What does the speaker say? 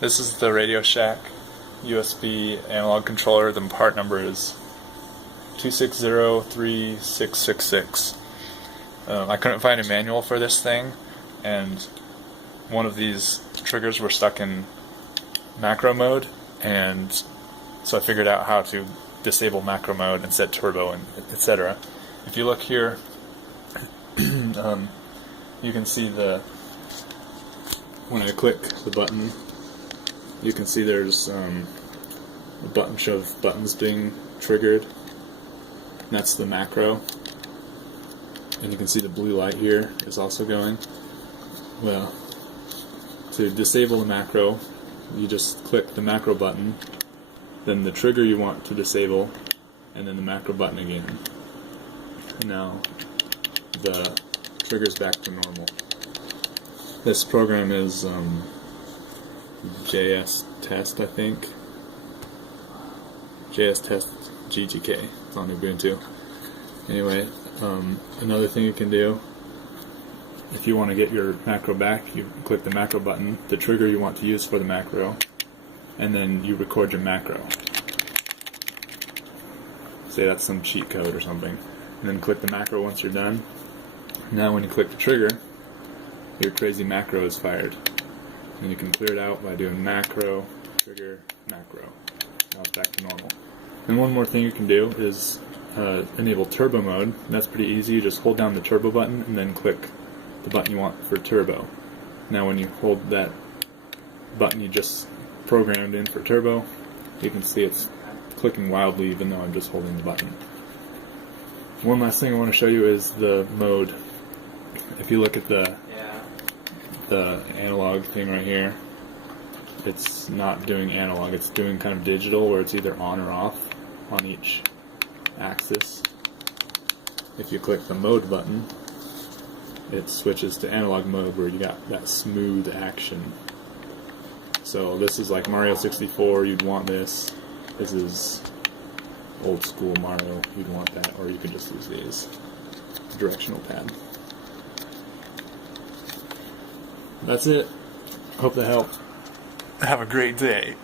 This is the RadioShack USB analog controller. The part number is 2603666. I couldn't find a manual for this thing, and one of these triggers were stuck in macro mode, and so I figured out how to disable macro mode and set turbo and etc. If you look here, you can see when I click the button, you can see there's a bunch of buttons being triggered. And that's the macro. And you can see the blue light here is also going. Well, to disable the macro, you just click the macro button, then the trigger you want to disable, and then the macro button again. And now the trigger's back to normal. This program is JS Test, I think. JS Test JoyToKey. It's on Ubuntu. Anyway, another thing you can do, if you want to get your macro back, you click the macro button, the trigger you want to use for the macro, and then you record your macro. Say that's some cheat code or something. And then click the macro once you're done. Now when you click the trigger, your crazy macro is fired. And you can clear it out by doing macro, trigger, macro. Now it's back to normal. And one more thing you can do is enable turbo mode. And that's pretty easy. You just hold down the turbo button and then click the button you want for turbo. Now when you hold that button you just programmed in for turbo, you can see it's clicking wildly even though I'm just holding the button. One last thing I want to show you is the mode. If you look at the analog thing right here, it's not doing analog, it's doing kind of digital where it's either on or off on each axis. If you click the mode button, it switches to analog mode where you got that smooth action. So this is like Mario 64, you'd want this. This is old school Mario, you'd want that, or you could just use these. Directional pad. That's it. Hope that helped. Have a great day.